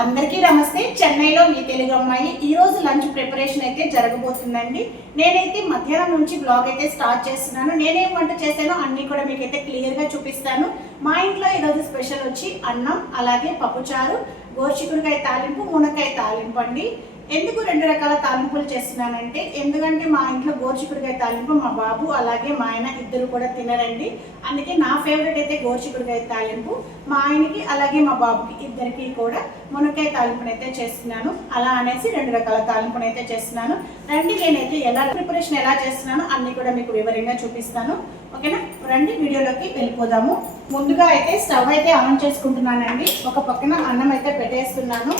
అందరికీ నమస్తే. చెన్నైలో మీ తెలుగు అమ్మాయి. ఈ రోజు లంచ్ ప్రిపరేషన్ అయితే జరగబోతుందండి. నేనైతే మధ్యాహ్నం నుంచి బ్లాగ్ అయితే స్టార్ట్ చేస్తున్నాను. నేనేం వంట చేశానో అన్నీ కూడా మీకైతే క్లియర్గా చూపిస్తాను. మా ఇంట్లో ఈరోజు స్పెషల్ వచ్చి అన్నం, అలాగే పప్పుచారు, గోరుచిక్కుడుకాయ తాలింపు, మునక్కాయ తాలింపు అండి. ఎందుకు రెండు రకాల తాలింపులు చేస్తున్నానంటే, ఎందుకంటే మా ఇంట్లో గోరుచిక్కుడుకాయ తాలింపు మా బాబు అలాగే మా ఆయన ఇద్దరు కూడా తినరండి. అందుకే నా ఫేవరెట్ అయితే గోరుచిక్కుడుకాయ తాలింపు, మా ఆయనకి అలాగే మా బాబుకి ఇద్దరికి కూడా మునక్కాయ తాలింపునైతే చేస్తున్నాను. అలా అనేసి రెండు రకాల తాలింపునైతే చేస్తున్నాను. రండి, నేనైతే ప్రిపరేషన్ ఎలా చేస్తున్నానో అన్నీ కూడా మీకు వివరంగా చూపిస్తాను. ఓకేనా, రండి వీడియోలోకి వెళ్ళిపోదాము. ముందుగా అయితే స్టవ్ అయితే ఆన్ చేసుకుంటున్నానండి. ఒక పక్కన అన్నం అయితే పెట్టేస్తున్నాను.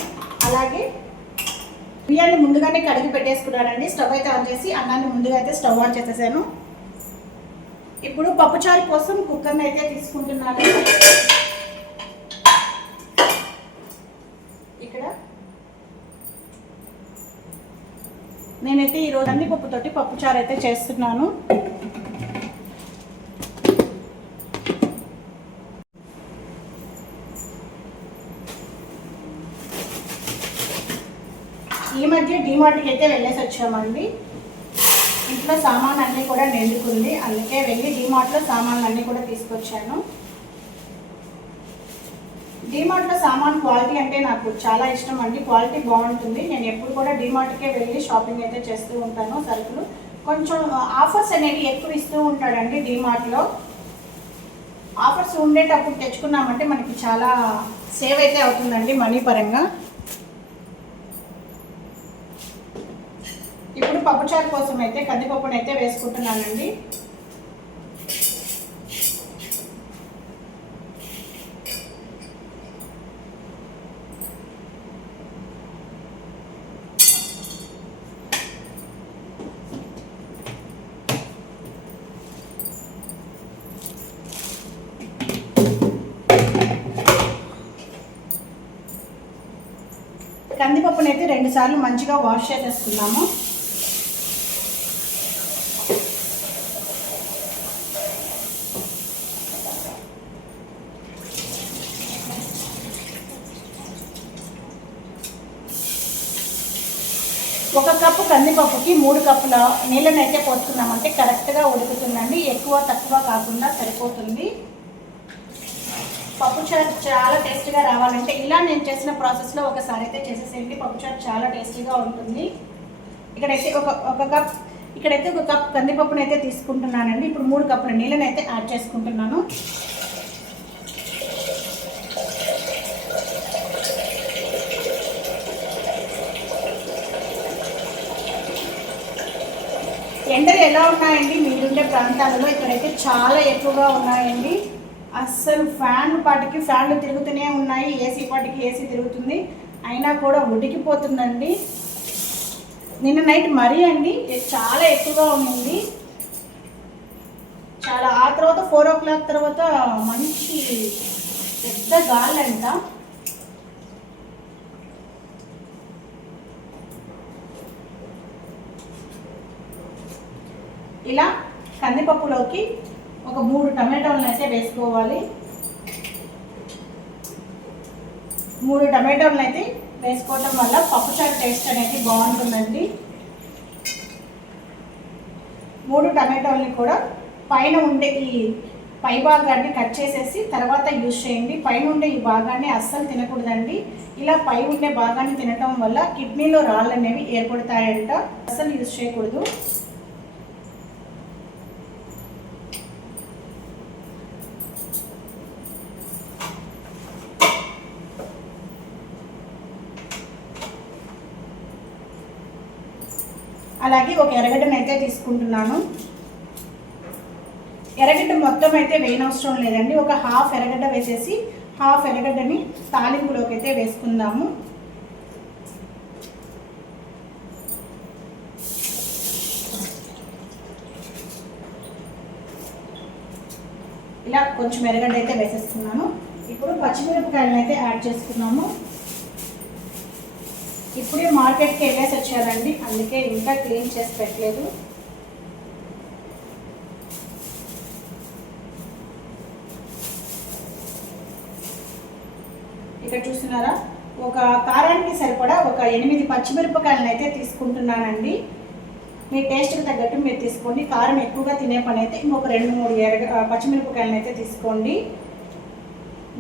అలాగే బియ్యాన్ని ముందుగానే కడిగి పెట్టేసుకున్నానండి. స్టవ్ అయితే ఆన్ చేసి అన్నాన్ని ముందుగా అయితే స్టవ్ ఆన్ చేసేసాను. ఇప్పుడు పప్పుచారు కోసం కుక్కర్ని అయితే తీసుకుంటున్నాను. ఇక్కడ నేనైతే ఈరోజు కందిపప్పుతోటి పప్పుచారు అయితే చేస్తున్నాను. ఈ మధ్య డిమార్ట్కి అయితే వెళ్ళేసి వచ్చామండి. ఇంట్లో సామాన్లు అన్నీ కూడా నిండుకుంది, అందుకే వెళ్ళి డిమార్ట్లో సామాన్లు అన్నీ కూడా తీసుకొచ్చాను. డిమార్ట్లో సామాన్ క్వాలిటీ అంటే నాకు చాలా ఇష్టం అండి. క్వాలిటీ బాగుంటుంది. నేను ఎప్పుడు కూడా డిమార్ట్కే వెళ్ళి షాపింగ్ అయితే చేస్తూ ఉంటాను. సరుకులు కొంచెం ఆఫర్స్ అనేవి ఎక్కువ ఇస్తూ ఉంటాడండి డిమార్ట్లో. ఆఫర్స్ ఉండేటప్పుడు తెచ్చుకున్నామంటే మనకి చాలా సేవ్ అయితే అవుతుందండి మనీ పరంగా. ఇప్పుడు పప్పుచారు కోసం అయితే కందిపప్పును అయితే వేసుకుంటున్నానండి. కందిపప్పును అయితే 2 సార్లు మంచిగా వాష్ చేసేసుకున్నాము. ఒక కప్పు కందిపప్పుకి 3 కప్పుల నీళ్ళని అయితే పోసుకున్నామంటే కరెక్ట్గా ఉడుకుతుందండి. ఎక్కువ తక్కువ కాకుండా సరిపోతుంది. పప్పుచారు చాలా టేస్టీగా రావాలంటే ఇలా నేను చేసిన ప్రాసెస్లో ఒకసారి అయితే చేసేసేయండి. పప్పుచారు చాలా టేస్టీగా ఉంటుంది. ఇక్కడైతే ఒక కప్ కందిపప్పును అయితే తీసుకుంటున్నానండి. ఇప్పుడు 3 కప్పుల నీళ్ళని అయితే యాడ్ చేసుకుంటున్నాను. ఎండలు ఎలా ఉన్నాయండి మీరుండే ప్రాంతాలలో? ఇక్కడైతే చాలా ఎక్కువగా ఉన్నాయండి. అస్సలు ఫ్యాన్లు తిరుగుతూనే ఉన్నాయి, ఏసీ పాటికి ఏసీ తిరుగుతుంది, అయినా కూడా ఉడికిపోతుందండి. నిన్న నైట్ మరీ అండి చాలా ఎక్కువగా ఉంది. చాలా ఆ తర్వాత 4 o'clock తర్వాత మంచి పెద్ద గాలంట. ఇలా కందిపప్పులోకి ఒక 3 టమాటాలను అయితే వేసుకోవాలి. 3 టమాటాలను అయితే వేసుకోవటం వల్ల పప్పుచారు టేస్ట్ అనేది బాగుంటుందండి. 3 టమాటాలని కూడా పైన ఉండే ఈ పై భాగాన్ని కట్ చేసేసి తర్వాత యూజ్ చేయండి. పైన ఉండే ఈ భాగాన్ని అస్సలు తినకూడదండి. ఇలా పై ఉండే భాగాన్ని తినటం వల్ల కిడ్నీలో రాళ్ళు అనేవి ఏర్పడతాయంట. అస్సలు యూజ్ చేయకూడదు. అలాగే ఒక ఎర్రగడ్డను అయితే తీసుకుంటున్నాను. ఎర్రగడ్డ మొత్తం అయితే వేయనవసరం లేదండి. ఒక హాఫ్ ఎర్రగడ్డ వేసేసి హాఫ్ ఎర్రగడ్డని తాలింపులోకి అయితే వేసుకుందాము. ఇలా కొంచెం ఎర్రగడ్డ అయితే వేసేస్తున్నాను. ఇప్పుడు పచ్చిమిరపకాయలను అయితే యాడ్ చేసుకున్నాము. ఇప్పుడే మార్కెట్కి వెళ్ళేసి వచ్చారండి, అందుకే ఇంకా క్లీన్ చేసి పెట్టలేదు. ఇక్కడ చూస్తున్నారా ఒక కారానికి సరిపడా ఒక 8 పచ్చిమిరపకాయలను అయితే తీసుకుంటున్నానండి. మీ టేస్ట్కి తగ్గట్టు మీరు తీసుకోండి. కారం ఎక్కువగా తినే పని అయితే ఇంకొక 2-3 పచ్చిమిరపకాయలను అయితే తీసుకోండి.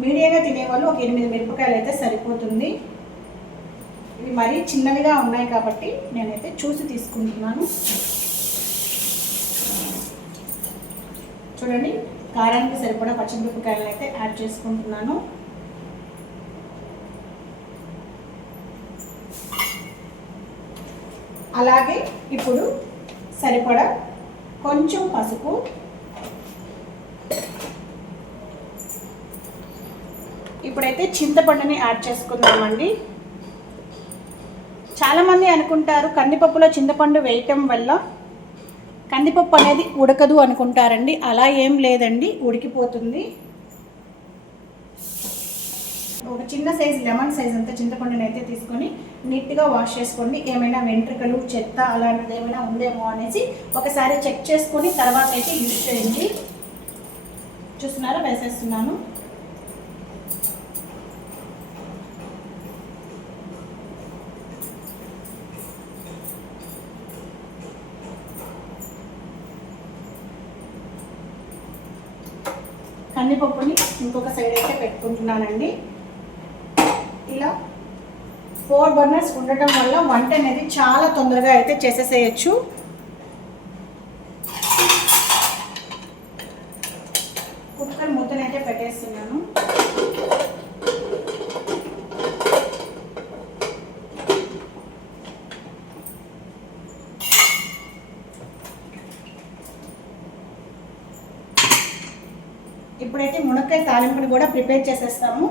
మీడియంగా తినేవాళ్ళు ఒక 8 మిరపకాయలు అయితే సరిపోతుంది. ఇవి మరీ చిన్నవిగా ఉన్నాయి కాబట్టి నేనైతే చూసి తీసుకుంటున్నాను. చూడండి, కారానికి సరిపడా పచ్చిమిరపకాయలను అయితే యాడ్ చేసుకుంటున్నాను. అలాగే ఇప్పుడు సరిపడా కొంచెం పసుపు, ఇప్పుడైతే చింతపండుని యాడ్ చేసుకుందామండి. చాలామంది అనుకుంటారు కందిపప్పులో చింతపండు వేయటం వల్ల కందిపప్పు అనేది ఉడకదు అనుకుంటారండి. అలా ఏం లేదండి, ఉడికిపోతుంది. ఒక చిన్న సైజు లెమన్ సైజ్ అంతా చింతపండుని అయితే తీసుకొని నీట్గా వాష్ చేసుకోండి. ఏమైనా వెంట్రుకలు, చెత్త అలాంటిది ఏమైనా ఉందేమో అనేసి ఒకసారి చెక్ చేసుకొని తర్వాత అయితే యూజ్ చేయండి. చూస్తున్నారా, వేసేస్తున్నాను. కందిపప్పుని ఇంకొక సైడ్ అయితే పెట్టుకుంటున్నానండి. ఇలా 4 బర్నర్స్ ఉండటం వల్ల వంట అనేది చాలా తొందరగా అయితే చేసేసేయచ్చు. కుక్కర్ మూతనైతే పెట్టేస్తున్నాను. ఇప్పుడైతే మునక్కాయ తాలింపుని కూడా ప్రిపేర్ చేసేస్తాము.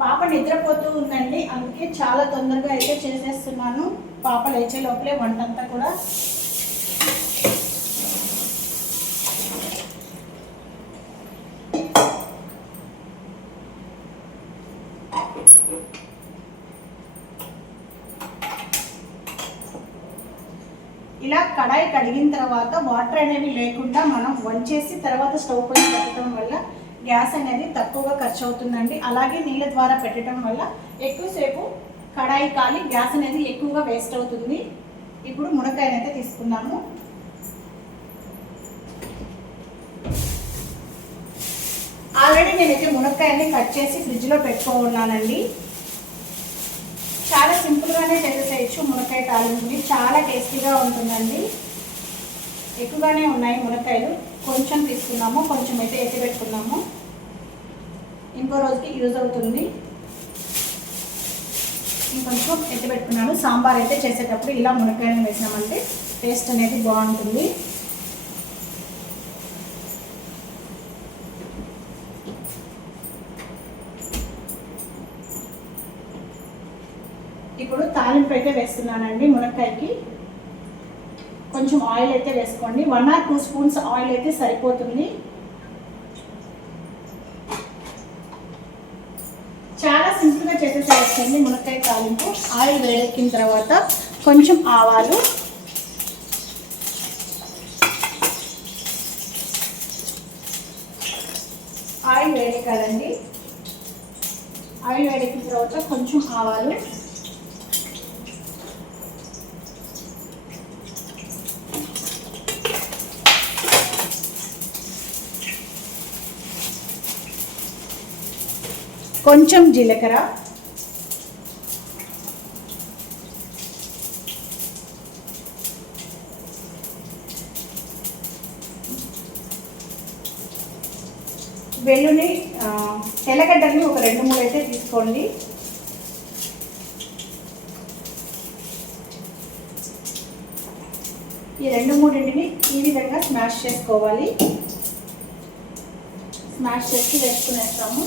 పాప నిద్రపోతూ ఉందండి, అందుకే చాలా తొందరగా అయితే చేసేస్తున్నాను. పాప లేచే లోపలే వంటంతా కూడా. ఇలా కడాయి కడిగిన తర్వాత వాటర్ అనేవి లేకుండా మనం వంచేసి తర్వాత స్టవ్ పైన పెట్టడం వల్ల గ్యాస్ అనేది తక్కువగా ఖర్చు అవుతుందండి. అలాగే నీళ్ళ ద్వారా పెట్టడం వల్ల ఎక్కువసేపు కడాయి కాలి గ్యాస్ అనేది ఎక్కువగా వేస్ట్ అవుతుంది. ఇప్పుడు మునక్కాయని అయితే తీసుకున్నాము. ఆల్రెడీ నేనైతే మునక్కాయని కట్ చేసి ఫ్రిడ్జ్లో పెట్టుకోన్నానండి. చాలా సింపుల్గానే చేసేసేయచ్చు మునక్కాయ తాలింపుని, చాలా టేస్టీగా ఉంటుందండి. ఎక్కువగానే ఉన్నాయి మునక్కాయలు, కొంచెం తీసుకున్నాము, కొంచెం అయితే ఎత్తి పెట్టుకున్నాము. ఇంకో రోజుకి యూజ్ అవుతుంది. ఇంకొంచెం ఎత్తి పెట్టుకున్నాను. సాంబార్ అయితే చేసేటప్పుడు ఇలా మునక్కాయలు వేసామంటే టేస్ట్ అనేది బాగుంటుంది. ఇప్పుడు తాలింపు అయితే వేస్తున్నానండి. మునక్కాయకి కొంచెం ఆయిల్ అయితే వేసుకోండి. 1 or 2 స్పూన్స్ ఆయిల్ అయితే సరిపోతుంది. చాలా సింపుల్గా చేసేసేయచ్చండి మునక్కాయ తాలింపు. ఆయిల్ వేడెక్కిన తర్వాత కొంచెం ఆవాలు, ఆయిల్ వేడెక్కాలండి. ఆయిల్ వేడెక్కిన తర్వాత కొంచెం ఆవాలు, కొంచెం జీలకర్ర, వెల్లుల్లి, తెల్లగడ్డల్ని ఒక 2-3 అయితే తీసుకోండి. ఈ 2-3 ఈ విధంగా స్మాష్ చేసుకోవాలి. స్మాష్ చేసి వేసుకునేస్తాము.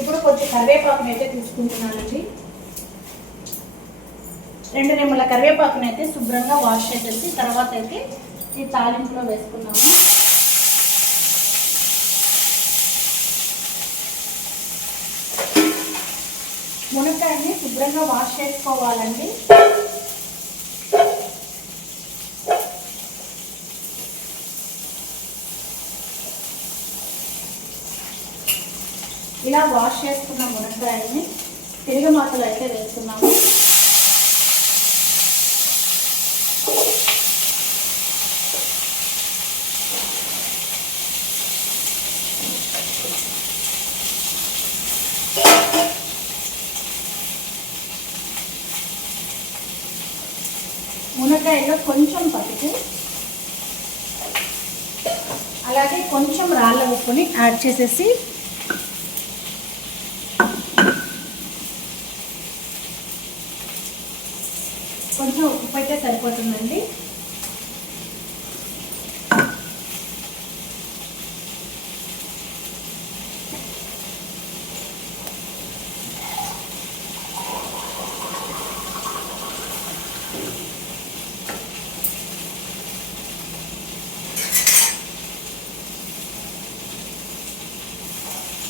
ఇప్పుడు కొంచెం కరివేపాకుని అయితే తీసుకుంటున్నానండి. 2 రెమ్మల కరివేపాకుని అయితే శుభ్రంగా వాష్ చేసేసి తర్వాత అయితే ఈ తాలింపులో వేసుకున్నాము. మునక్కాయని శుభ్రంగా వాష్ చేసుకోవాలండి. ఇలా వాష్ చేసుకున్న మునక్కాయల్ని తిరగమాతలు అయితే వేస్తున్నాము. మునక్కాయలో కొంచెం పసుపు అలాగే కొంచెం రాళ్ళ ఉప్పుని యాడ్ చేసేసి కొంచెం ఉప్పు అయితే సరిపోతుందండి.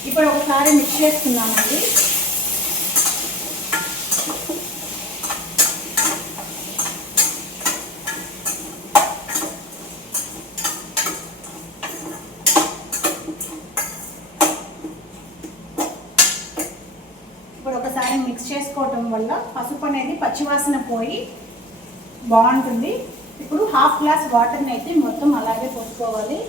ఇప్పుడు ఒకసారి మిక్స్ చేసుకున్నామండి. ఇప్పుడు ఒకసారి మిక్స్ చేసుకోవటం వల్ల పసుపు అనేది పచ్చివాసన పోయి బాగుంటుంది. ఇప్పుడు హాఫ్ గ్లాస్ వాటర్ని అయితే మొత్తం అలాగే పోసుకోవాలి.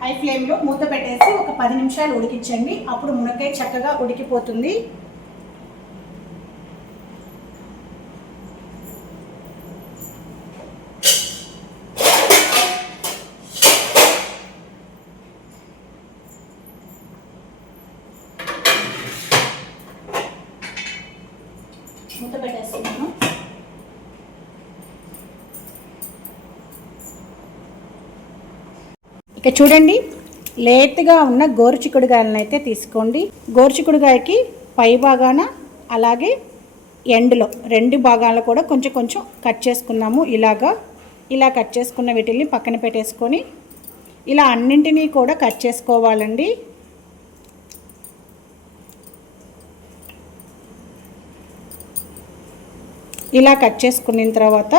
హై ఫ్లేమ్లో మూత పెట్టేసి ఒక 10 నిమిషాలు ఉడికించండి. అప్పుడు మునక్కాయ చక్కగా ఉడికిపోతుంది. మూత పెట్టేస్తున్నాను. ఇక చూడండి, లేతగా ఉన్న గోరుచిక్కుడుకాయలను అయితే తీసుకోండి. గోరుచిక్కుడుకాయకి పై భాగాన అలాగే ఎండ్లో 2 భాగాలు కూడా కొంచెం కొంచెం కట్ చేసుకున్నాము. ఇలా కట్ చేసుకున్న వీటిని పక్కన పెట్టేసుకొని ఇలా అన్నింటినీ కూడా కట్ చేసుకోవాలండి. ఇలా కట్ చేసుకున్న తర్వాత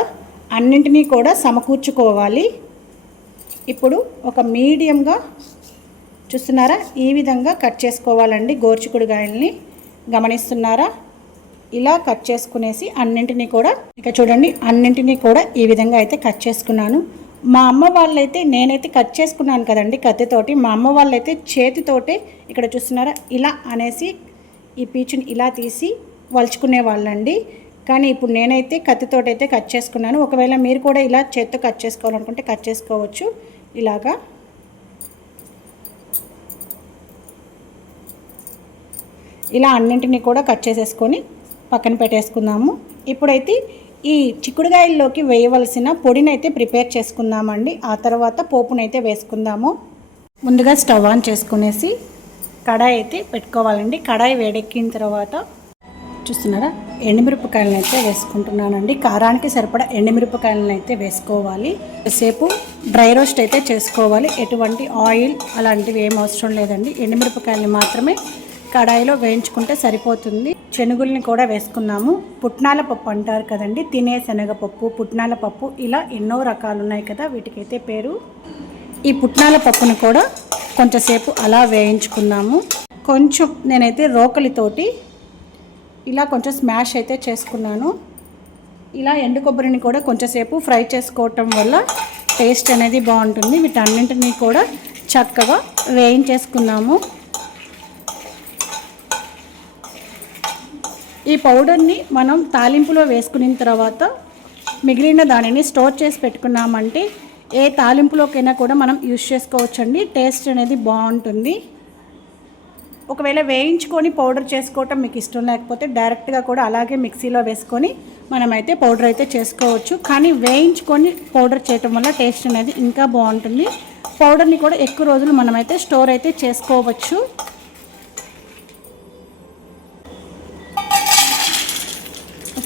అన్నింటినీ కూడా సమకూర్చుకోవాలి. ఇప్పుడు ఒక మీడియంగా చూస్తున్నారా, ఈ విధంగా కట్ చేసుకోవాలండి. గోరుచిక్కుడుకాయల్ని గమనిస్తున్నారా? ఇలా కట్ చేసుకునేసి అన్నింటినీ కూడా ఇక చూడండి, అన్నింటినీ కూడా ఈ విధంగా అయితే కట్ చేసుకున్నాను. మా అమ్మ వాళ్ళైతే, నేనైతే కట్ చేసుకున్నాను కదండి కత్తితోటి, మా అమ్మ వాళ్ళైతే చేతితోటే ఇక్కడ చూస్తున్నారా ఇలా అనేసి ఈ పీచుని ఇలా తీసి వలుచుకునే వాళ్ళండి. కానీ ఇప్పుడు నేనైతే కత్తితోటి అయితే కట్ చేసుకున్నాను. ఒకవేళ మీరు కూడా ఇలా చేత్తో కట్ చేసుకోవాలనుకుంటే కట్ చేసుకోవచ్చు. ఇలాగా ఇలా అన్నింటినీ కూడా కట్ చేసేసుకొని పక్కన పెట్టేసుకుందాము. ఇప్పుడైతే ఈ చిక్కుడుకాయల్లోకి వేయవలసిన పొడిని అయితే ప్రిపేర్ చేసుకుందామండి. ఆ తర్వాత పోపునైతే వేసుకుందాము. ముందుగా స్టవ్ ఆన్ చేసుకునేసి కడాయి అయితే పెట్టుకోవాలండి. కడాయి వేడెక్కిన తర్వాత చూస్తున్నారా, ఎండుమిరపకాయలను అయితే వేసుకుంటున్నానండి. కారానికి సరిపడా ఎండుమిరపకాయలను అయితే వేసుకోవాలి. సేపు డ్రై రోస్ట్ అయితే చేసుకోవాలి. ఎటువంటి ఆయిల్ అలాంటివి ఏం అవసరం లేదండి. ఎండుమిరపకాయలని మాత్రమే కడాయిలో వేయించుకుంటే సరిపోతుంది. శనగుల్ని కూడా వేసుకున్నాము. పుట్నాల పప్పు అంటారు కదండి, తినే శనగపప్పు, పుట్నాల పప్పు, ఇలా ఎన్నో రకాలు ఉన్నాయి కదా, వీటికైతే పేరు. ఈ పుట్నాల పప్పును కూడా కొంచెంసేపు అలా వేయించుకున్నాము. కొంచెం నేనైతే రోకలితోటి ఇలా కొంచెం స్మాష్ అయితే చేసుకున్నాను. ఇలా ఎండు కొబ్బరిని కూడా కొంచెంసేపు ఫ్రై చేసుకోవటం వల్ల టేస్ట్ అనేది బాగుంటుంది. వీటన్నింటినీ కూడా చక్కగా వేయించేసుకున్నాము. ఈ పౌడర్ని మనం తాలింపులో వేసుకున్న తర్వాత మిగిలిన దానిని స్టోర్ చేసి పెట్టుకున్నామంటే ఏ తాలింపులోకైనా కూడా మనం యూజ్ చేసుకోవచ్చండి. టేస్ట్ అనేది బాగుంటుంది. ఒకవేళ వేయించుకొని పౌడర్ చేసుకోవటం మీకు ఇష్టం లేకపోతే డైరెక్ట్గా కూడా అలాగే మిక్సీలో వేసుకొని మనమైతే పౌడర్ అయితే చేసుకోవచ్చు. కానీ వేయించుకొని పౌడర్ చేయటం వల్ల టేస్ట్ అనేది ఇంకా బాగుంటుంది. పౌడర్ని కూడా ఎక్కువ రోజులు మనమైతే స్టోర్ అయితే చేసుకోవచ్చు.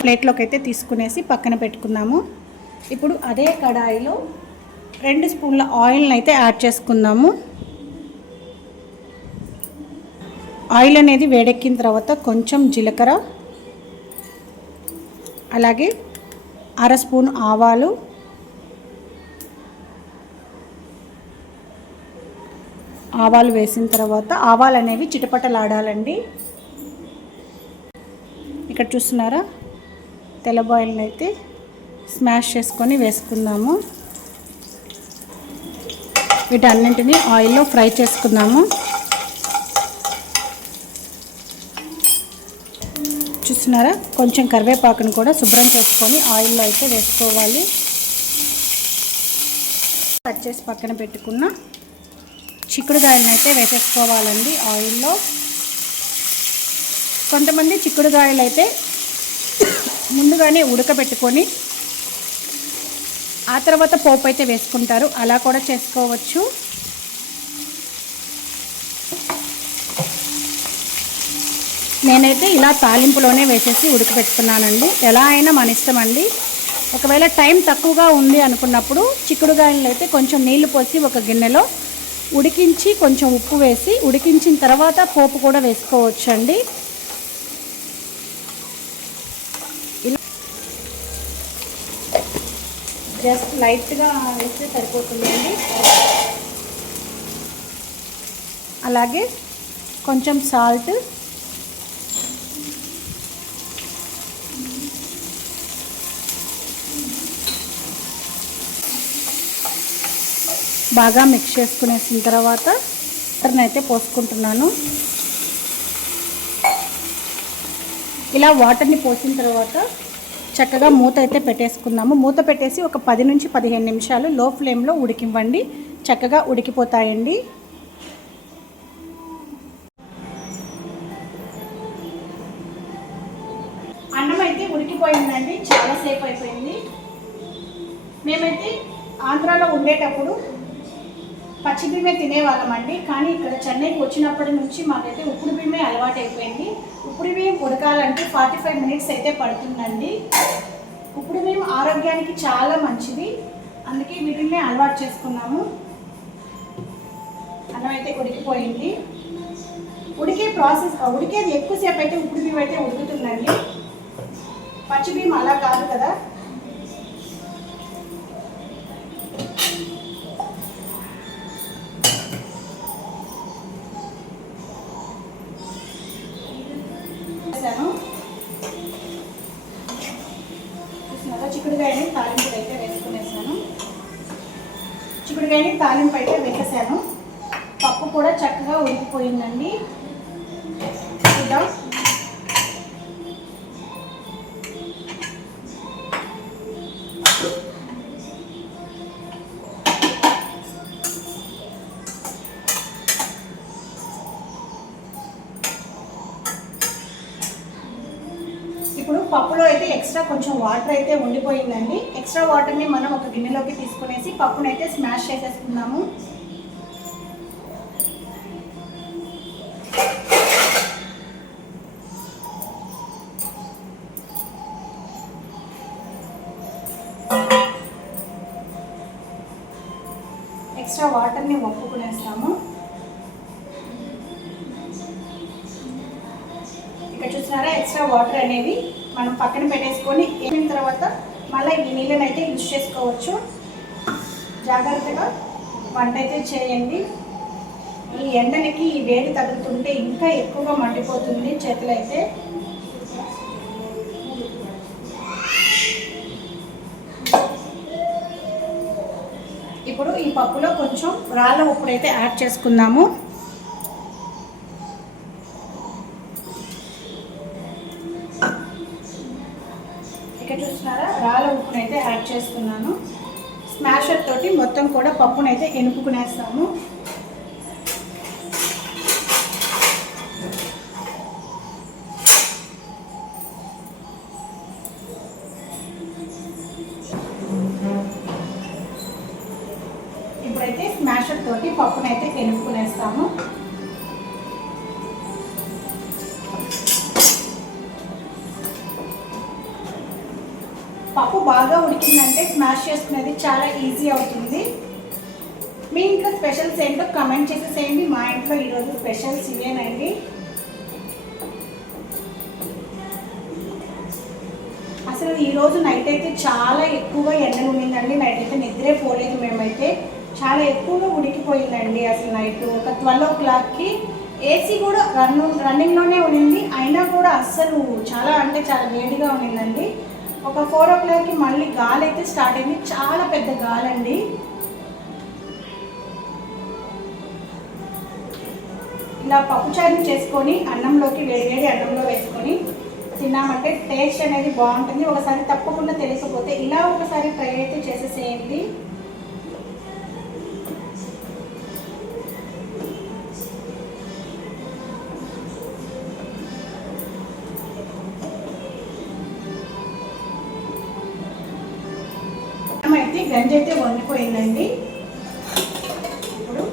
ప్లేట్లోకి అయితే తీసుకునేసి పక్కన పెట్టుకుందాము. ఇప్పుడు అదే కడాయిలో 2 స్పూన్ల ఆయిల్ని అయితే యాడ్ చేసుకుందాము. ఆయిల్ అనేది వేడెక్కిన తర్వాత కొంచెం జీలకర్ర, అలాగే 1/2 స్పూన్ ఆవాలు, ఆవాలు వేసిన తర్వాత ఆవాలు అనేవి చిటపటలాడాలండి. ఇక్కడ చూస్తున్నారా, తెల్లబాయిల్ని అయితే స్మాష్ చేసుకొని వేసుకుందాము. వీటన్నింటినీ ఆయిల్లో ఫ్రై చేసుకుందాము. చూస్తున్నారా, కొంచెం కరివేపాకును కూడా శుభ్రం చేసుకొని ఆయిల్లో అయితే వేసుకోవాలి. కట్ చేసి పక్కన పెట్టుకున్న చిక్కుడుకాయలను అయితే వేసేసుకోవాలండి ఆయిల్లో. కొంతమంది చిక్కుడుకాయలు అయితే ముందుగానే ఉడకబెట్టుకొని ఆ తర్వాత పోపు అయితే వేసుకుంటారు, అలా కూడా చేసుకోవచ్చు. నేనైతే ఇలా తాలింపులోనే వేసేసి ఉడకబెట్టుకున్నానండి. ఎలా అయినా మన ఇష్టం అండి. ఒకవేళ టైం తక్కువగా ఉంది అనుకున్నప్పుడు చిక్కుడుకాయలను అయితే కొంచెం నీళ్లు పోసి ఒక గిన్నెలో ఉడికించి కొంచెం ఉప్పు వేసి ఉడికించిన తర్వాత పోపు కూడా వేసుకోవచ్చు అండి. ఇలా జస్ట్ లైట్గా వేస్తే సరిపోతుందండి. అలాగే కొంచెం సాల్ట్, బాగా మిక్స్ చేసుకునేసిన తర్వాత వాటర్ని అయితే పోసుకుంటున్నాను. ఇలా వాటర్ని పోసిన తర్వాత చక్కగా మూత అయితే పెట్టేసుకుందాము. మూత పెట్టేసి ఒక 10 నుంచి 15 నిమిషాలు లో ఫ్లేమ్లో ఉడికివ్వండి. చక్కగా ఉడికిపోతాయండి. అన్నం అయితే ఉడికిపోయిందండి, చాలాసేపు అయిపోయింది. మేమైతే ఆంధ్రాలో ఉండేటప్పుడు పచ్చి బియ్యమే తినేవాళ్ళమండి. కానీ ఇక్కడ చెన్నైకి వచ్చినప్పటి నుంచి మాకైతే ఉప్పుడు బియ్యమే అలవాటు అయిపోయింది. ఉప్పుడు బియ్యం ఉడకాలంటే 45 మినిట్స్ అయితే పడుతుందండి. ఉప్పుడు బియ్యం ఆరోగ్యానికి చాలా మంచిది, అందుకే వీటినే అలవాటు చేసుకున్నాము. అన్నం అయితే ఉడికిపోయింది. ఉడికేది ఎక్కువసేపు అయితే ఉప్పుడు బియ్యం అయితే ఉడుకుతుందండి. పచ్చి బియ్యం అలా కాదు కదా. చిక్కుడుకాయని తాలింపు అయితే వేసుకునేసాను. చిక్కుడుకాయని తాలింపు అయితే వేసేసాను. పప్పు కూడా చక్కగా ఉడికిపోయిందండి. చూద్దాం. ఇప్పుడు పప్పులో అయితే ఎక్స్ట్రా కొంచెం వాటర్ అయితే ఉండిపోయిందండి. ఎక్స్ట్రా వాటర్ని మనం ఒక గిన్నెలోకి తీసుకునేసి పప్పును అయితే స్మాష్ చేసేసుకుందాము. ఎక్స్ట్రా వాటర్ని వంపుకునేస్తాము. ఇక్కడ చూస్తున్నారా, ఎక్స్ట్రా వాటర్ అనేవి మనం పక్కన పెట్టేసుకొని వేసిన తర్వాత మళ్ళీ ఈ నీళ్ళని అయితే యూజ్ చేసుకోవచ్చు. జాగ్రత్తగా వంట అయితే చేయండి. ఈ ఎండలకి ఈ వేడి తగులుతుంటే ఇంకా ఎక్కువగా మండిపోతుంది చేతులు అయితే. ఇప్పుడు ఈ పప్పులో కొంచెం రాళ్ళ ఉప్పు అయితే యాడ్ చేసుకుందాము. చూస్తున్నారా, రాళ్ళ ఉప్పునైతే యాడ్ చేస్తున్నాను. స్మాషర్ తోటి మొత్తం కూడా పప్పునైతే ఎనుపుకునేస్తాము. ఇప్పుడైతే స్మాషర్ తోటి పప్పునైతే ఎనుపుకునేస్తాము. పప్పు బాగా ఉడికిందంటే స్మాష్ చేసుకునేది చాలా ఈజీ అవుతుంది. మీ ఇంట్లో స్పెషల్స్ ఏంటో కమెంట్ చేసేసేయండి. మా ఇంట్లో ఈరోజు స్పెషల్స్ ఇవేనండి. అసలు ఈరోజు నైట్ అయితే చాలా ఎక్కువగా ఎండలు ఉండిందండి. నైట్ అయితే నిద్రే పోలేదు. మేమైతే చాలా ఎక్కువగా ఉడికిపోయిందండి. అసలు నైట్ ఒక 12 o'clockకి ఏసీ కూడా రన్నింగ్లోనే ఉండింది, అయినా కూడా అస్సలు చాలా అంటే చాలా వేడిగా ఉండిందండి. ఒక 4 o'clockకి మళ్ళీ గాలి అయితే స్టార్ట్ అయింది, చాలా పెద్ద గాలండి. ఇలా పప్పుచారుని చేసుకొని అన్నంలోకి వేడి అన్నంలో వేసుకొని తిన్నామంటే టేస్ట్ అనేది బాగుంటుంది. ఒకసారి తప్పకుండా తెలియకపోతే ఇలా ఒకసారి ట్రై అయితే చేసేసేయండి. అయితే గంజి అయితే వండిపోయిందండి. ఇప్పుడు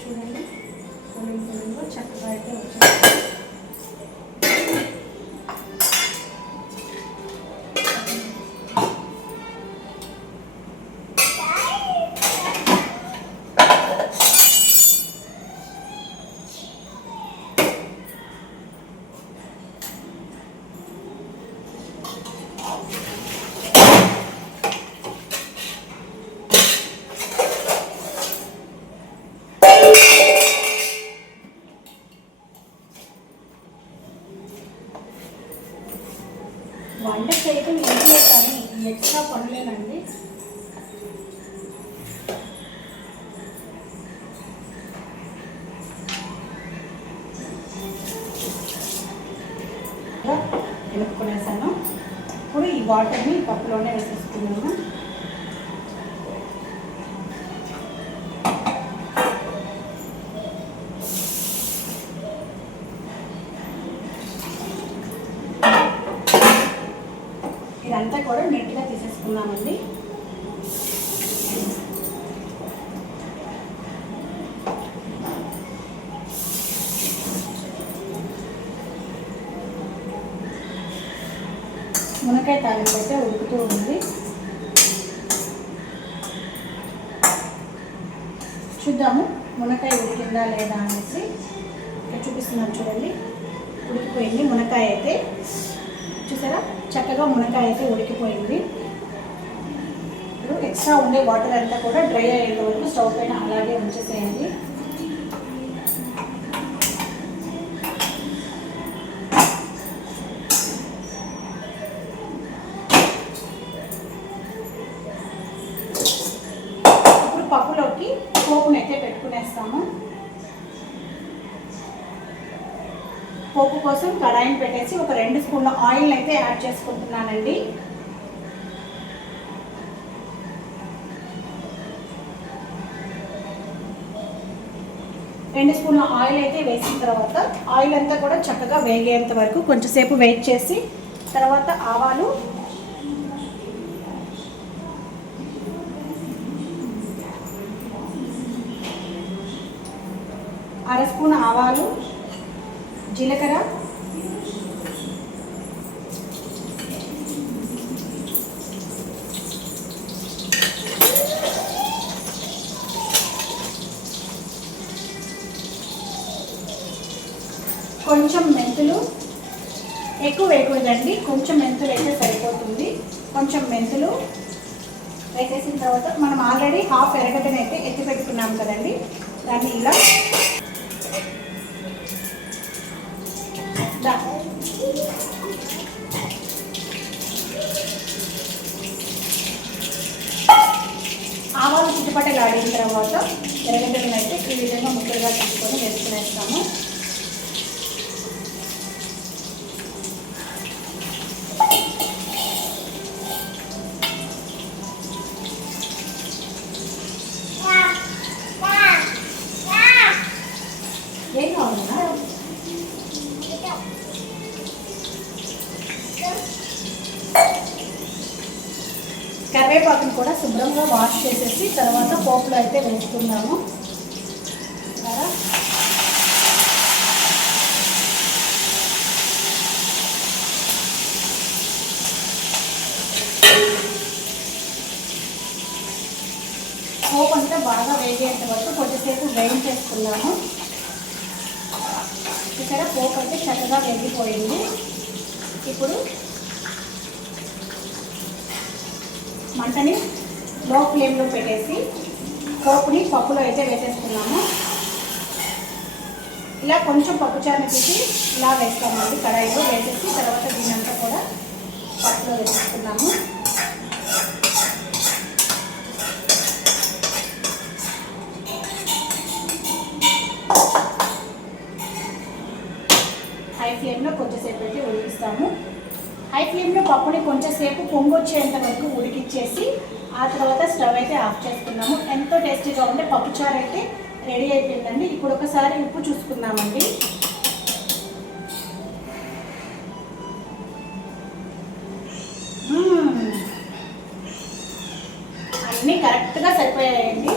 చూడండి పొలంలో చక్కగా అయితే వచ్చింది. వంట చేయడం ఈజీ, కానీ ఎక్స్ట్రా పనులేనండి. కలుపుకునేసాను. ఇప్పుడు ఈ వాటర్ని కప్పులోనే వేసేసుకున్నాను. ఇదంతా కూడా నీట్గా తీసేసుకున్నామండి. మునక్కాయ తాలింపు అయితే ఉడుకుతూ ఉంది. చూద్దాము మునక్కాయ ఉడికిందా లేదా అనేసి. ఇక్కడ చూపిస్తున్నాను చూడండి, ఉడికిపోయింది మునక్కాయ అయితే. చూసారా చక్కగా మునక్కాయ అయితే ఉడికిపోయింది. ఇప్పుడు ఎక్స్ట్రా ఉండే వాటర్ అంతా కూడా డ్రై అయ్యేంత వరకు స్టవ్ పైన అలాగే ఉంచేసేయండి. ఇప్పుడు పప్పులోకి పోపుని అయితే పెట్టుకునేస్తాము. పోపు కోసం కడాయిని పెట్టేసి ఒక 2 స్పూన్ల ఆయిల్ అయితే యాడ్ చేసుకుంటున్నానండి. రెండు స్పూన్ల ఆయిల్ అయితే వేసిన తర్వాత ఆయిల్ అంతా కూడా చక్కగా వేగేంత వరకు కొంచెంసేపు వెయిట్ చేసి తర్వాత ఆవాలు, అర స్పూన్ ఆవాలు, జీలకర్ర, కొంచెం మెంతులు, ఎక్కువ వేయకూడదండి, కొంచెం మెంతులు అయితే సరిపోతుంది. కొంచెం మెంతులు వేసేసిన తర్వాత మనం ఆల్రెడీ హాఫ్ ఎర్రగడ్డని అయితే ఎత్తి పెట్టుకున్నాం కదండి, దాన్ని ఇలా ఆవాలు చుట్టుపక్కల ఆడిన తర్వాత ఎర్రగడ్డలను అయితే ఈ విధంగా ముక్కలుగా తీసుకొని వేసుకునేస్తాము. ఏం కావాలన్నా కరివేపాకుని కూడా శుభ్రంగా వాష్ చేసేసి తర్వాత పోపులో అయితే వేసుకున్నాము. పోపు అంతా బాగా వేగేంత వరకు కొంచెంసేపు వేయించేసుకున్నాము. ఇక్కడ పోపు అయితే చక్కగా వేగిపోయింది. ఇప్పుడు మంటని లో ఫ్లేమ్లో పెట్టేసి పోపుని పప్పులో అయితే వేసేసుకున్నాము. ఇలా కొంచెం పప్పుచారుని తీసి ఇలా వేస్తామండి. కడాయిలో వేసేసి తర్వాత దీనంతా కూడా పప్పులో వేసేసుకున్నాము. హై ఫ్లేమ్లో కొంచెంసేపు అయితే ఉడికిస్తాము. హై ఫ్లేమ్లో పప్పుని కొంచెంసేపు పొంగు వచ్చేంత వరకు ఉడికిచ్చేసి ఆ తర్వాత స్టవ్ అయితే ఆఫ్ చేసుకున్నాము. ఎంతో టేస్టీగా ఉండే పప్పుచారు అయితే రెడీ అయిపోయిందండి. ఇప్పుడు ఒకసారి ఉప్పు చూసుకుందామండి. అన్నీ కరెక్ట్గా సరిపోయాయండి.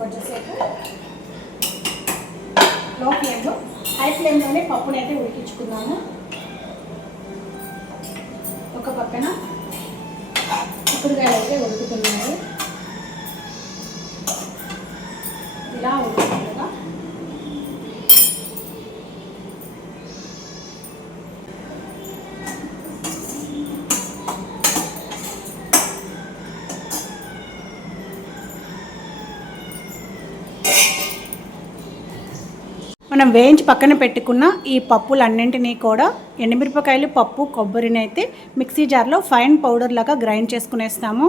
కొంచెంసేపు లో ఫ్లేమ్లో హై ఫ్లేమ్లోనే పప్పుని అయితే ఉడికించుకున్నాము. ఒక పక్కన చిక్కుడుకాయలు అయితే ఉడుకుతున్నాయి. ఇలా ఉడుకుతుండగా మనం వేయించి పక్కన పెట్టుకున్న ఈ పప్పులన్నింటినీ కూడా ఎండుమిరపకాయలు, పప్పు, కొబ్బరిని అయితే మిక్సీ జార్లో ఫైన్ పౌడర్ లాగా గ్రైండ్ చేసుకునేస్తాము.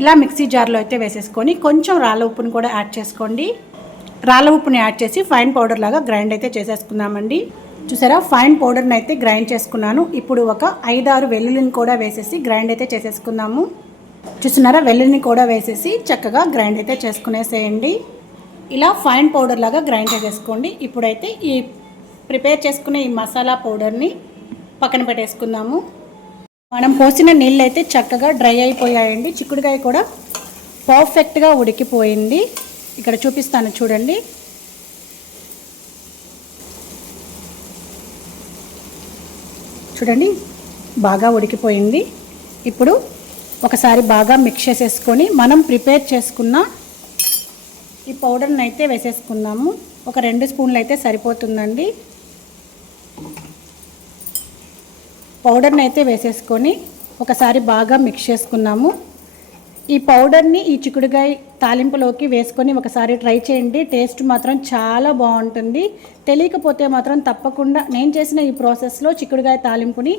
ఇలా మిక్సీ జార్లో అయితే వేసేసుకొని కొంచెం రాళ్ళ ఉప్పుని కూడా యాడ్ చేసుకోండి. రాళ్ళ ఉప్పుని యాడ్ చేసి ఫైన్ పౌడర్ లాగా గ్రైండ్ అయితే చేసేసుకుందామండి. చూసారా, ఫైన్ పౌడర్ని అయితే గ్రైండ్ చేసుకున్నాను. ఇప్పుడు ఒక 5-6 వెల్లుల్లిని కూడా వేసేసి గ్రైండ్ అయితే చేసేసుకుందాము. చూస్తున్నారా, వెల్లుల్లిని కూడా వేసేసి చక్కగా గ్రైండ్ అయితే చేసుకునేసేయండి. ఇలా ఫైన్ పౌడర్ లాగా గ్రైండ్ చేసేసుకోండి. ఇప్పుడైతే ఈ ప్రిపేర్ చేసుకునే ఈ మసాలా పౌడర్ని పక్కన పెట్టేసుకుందాము. మనం పోసిన నీళ్ళు అయితే చక్కగా డ్రై అయిపోయాయండి. చిక్కుడుకాయ కూడా పర్ఫెక్ట్గా ఉడికిపోయింది. ఇక్కడ చూపిస్తాను చూడండి. చూడండి, బాగా ఉడికిపోయింది. ఇప్పుడు ఒకసారి బాగా మిక్స్ చేసేసుకొని మనం ప్రిపేర్ చేసుకున్న ఈ పౌడర్ని అయితే వేసేసుకుందాము. ఒక 2 స్పూన్లు అయితే సరిపోతుందండి. పౌడర్ని అయితే వేసేసుకొని ఒకసారి బాగా మిక్స్ చేసుకున్నాము. ఈ పౌడర్ని ఈ చిక్కుడుకాయ తాలింపులోకి వేసుకొని ఒకసారి ట్రై చేయండి. టేస్ట్ మాత్రం చాలా బాగుంటుంది. తెలియకపోతే మాత్రం తప్పకుండా నేను చేసిన ఈ ప్రాసెస్లో చిక్కుడుకాయ తాలింపుని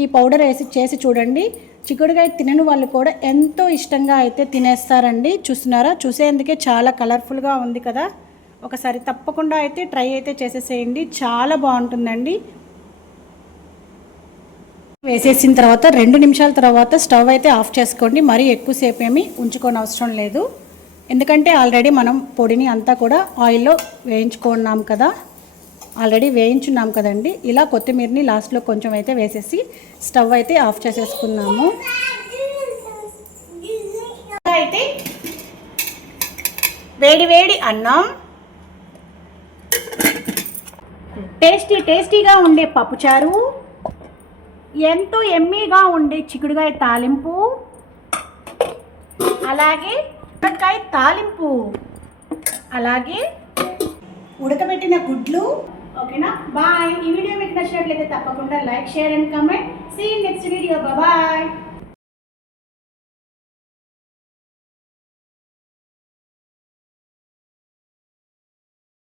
ఈ పౌడర్ వేసి చేసి చూడండి. చిక్కుడుకాయ తినని వాళ్ళు కూడా ఎంతో ఇష్టంగా అయితే తినేస్తారండి. చూస్తున్నారా, చూసేందుకే చాలా కలర్ఫుల్గా ఉంది కదా. ఒకసారి తప్పకుండా అయితే ట్రై అయితే చేసేసేయండి. చాలా బాగుంటుందండి. వేసేసిన తర్వాత 2 నిమిషాల తర్వాత స్టవ్ అయితే ఆఫ్ చేసుకోండి. మరీ ఎక్కువసేపు ఏమీ ఉంచుకోని అవసరం లేదు. ఎందుకంటే ఆల్రెడీ మనం పొడిని అంతా కూడా ఆయిల్లో వేయించుకున్నాం కదా, ఆల్రెడీ వేయించున్నాం కదండి. ఇలా కొత్తిమీరని లాస్ట్లో కొంచెం అయితే వేసేసి స్టవ్ అయితే ఆఫ్ చేసేసుకున్నాము. అయితే వేడి వేడి అన్నం, టేస్టీగా ఉండే పప్పుచారు, ఎంతో ఎమ్మీగా ఉండే చిక్కుడుకాయ తాలింపు, అలాగే మునక్కాయ తాలింపు, అలాగే ఉడకబెట్టిన గుడ్లు. ఓకేనా, బాయ్. ఈ వీడియో మీకు నచ్చినట్లయితే తప్పకుండా like, share and comment. See you next video. Bye.